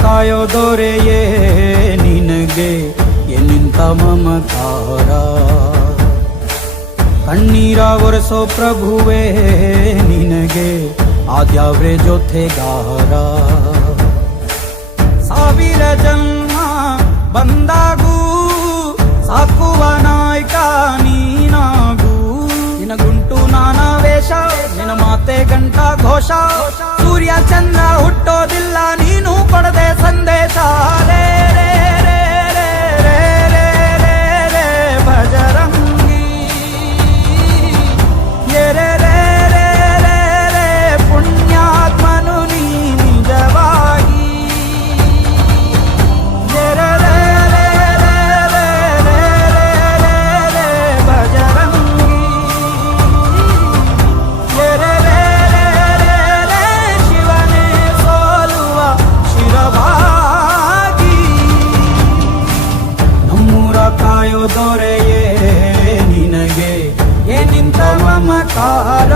ಕಾಯೋ ದೊರೆಯೇ ನಿನಗೆ ಎನ್ನಿಂತ ಮಮಕಾರ, ಕಣ್ಣೀರ ಒರೆಸೋ ಪ್ರಭುವೇ ನಿನಗೆ ಆದ್ಯಾವ್ರೆ ಜೊತೆಗಾರ. ಸಾವಿರ ಜನ್ಮ ಬಂದಾಗೂ ಸಾಕುವ ನಾಯಕ ನೀನಾಗೂ, ನಿನಗುಂಟು ನಾನಾ ವೇಷ ನಿನ ಮಾತೆ ಗಂಟ ಘೋಷ, ಸೂರ್ಯ ಚಂದ್ರ ಹುಟ್ಟೋದಿಲ್ಲ ನೀನು ಕೊಡದೆ ಸಂದೇಶ. ರೇ ರೇ ರೇ ರೇ ರೇ ರೇ ರೇ ರೇ ಭಜರಂಗಿ, ರೇ ರೇ ರೇ ರೇ ರೇ ಪುಣ್ಯಾತ್ಮನು ನೀ ನಿಜವಾಗಿ. ರೇ ರೇ ರೇ ರೇ ರೇ ರೇ ರೇ ರೇ ಭಜರಂಗಿ, ರೇ ರೇ ರೇ ರೇ ರೇ ಶಿವನೇ ಸೋಲುವ ಶಿರಭಾಗಿ. ನಮ್ಮೂರ ಕಾಯೋ ದೊರೆಯೇ ನಿನಗೆ ಏನಿಂತ ಮಮಕಾರ.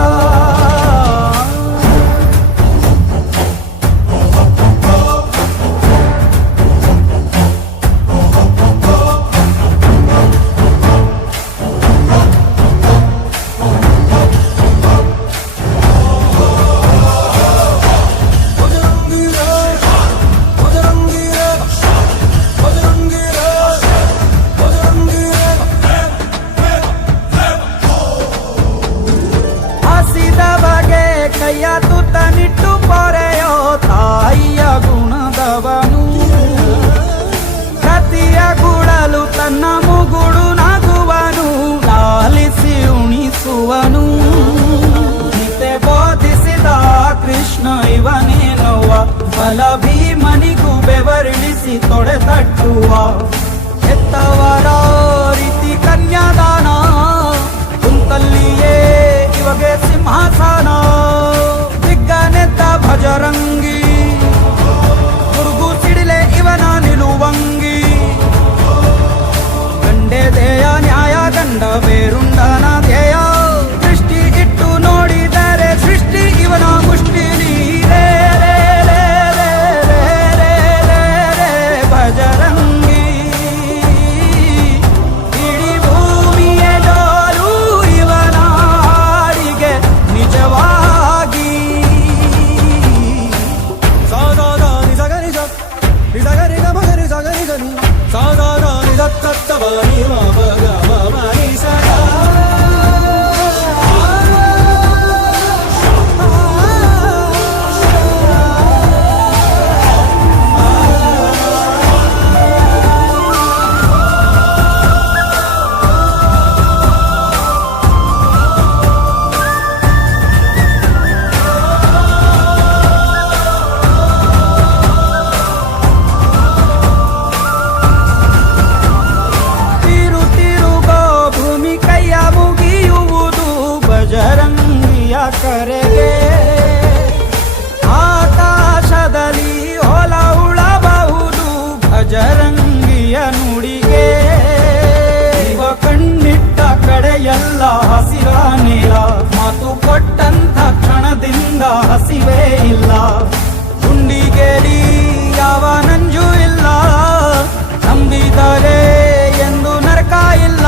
ಕೈಯ ತುತ್ತನಿಟ್ಟು ಪೊರೆಯೋ ತಾಯಿಯ ಗುಣದವನು, ಪ್ರತಿಯ ಗುಡಲು ತನ್ನ ಮುಗುಡು ನಗುವನು, ಲಾಲಿಸಿ ಉಣಿಸುವನು. ನಿತೆ ಬೋಧಿಸಿದ ಕೃಷ್ಣ ಇವನೇನುವ, ಬಲ ಭೀಮನಿಗೂ ಬೆವರಿಳಿಸಿ ತೊಡೆ ತಟ್ಟುವ. ಎತ್ತವರ ರೀತಿ ಕನ್ಯಾದಾನ, ಕುಂತಲ್ಲಿಯೇ ಇವಾಗೆ ಸಿಂಹಾಸನ. ದಿಗ್ಗನೆತ್ತ ಭಜರಂಗಿ, ಗುರುಗು ಸಿಡಿಲೆ ಇವನ ನಿಲುವಂಗಿ. ಗಂಡೆ ಧ್ಯೇಯ ನ್ಯಾಯ ಗಂಡ ಬೇರುಂಡನ ಧ್ಯೇಯ, ದೃಷ್ಟಿ ಇಟ್ಟು ನೋಡಿದರೆ ಸೃಷ್ಟಿ ಇವನ ಮುಷ್ಟಿ. ನೀರೇ ರೇ ರೇ ರೇ ರೇ ರೇ ರೇ ರೇ ಭಜರಂಗಿ, ಇಡೀ ಭೂಮಿಯ ಡೋಲು ಇವನ ಹಾಡಿಗೆ ನಿಜವಾಗಿ. ಸಾಧಾರ ನಿಜಗರಿ ನಿಜಗರಿ ಗಮಗರಿ ಸಗರಿ ಗನಿ, ಸಾಧಾರ ನಿಜ ತತ್ತವನಿ ಮಗ ಮನಿ ಸದಾ. ಭಜರಂಗಿಯ ಕರೆಗೆ ಆಕಾಶದಲ್ಲಿ ಹೊಲ ಉಳಬಹುದು, ಭಜರಂಗಿಯ ನುಡಿಗೆ. ಇವ ಕಣ್ಣಿಟ್ಟ ಕಡೆಯೆಲ್ಲ ಹಸಿರ ನೀಲ, ಮಾತು ಕೊಟ್ಟಂತ ಕ್ಷಣದಿಂದ ಹಸಿವೇ ಇಲ್ಲ. ಗುಂಡಿಗೇರಿ ಯಾವ ನಂಜು ಇಲ್ಲ, ನಂಬಿದರೆ ಎಂದು ನರಕ ಇಲ್ಲ.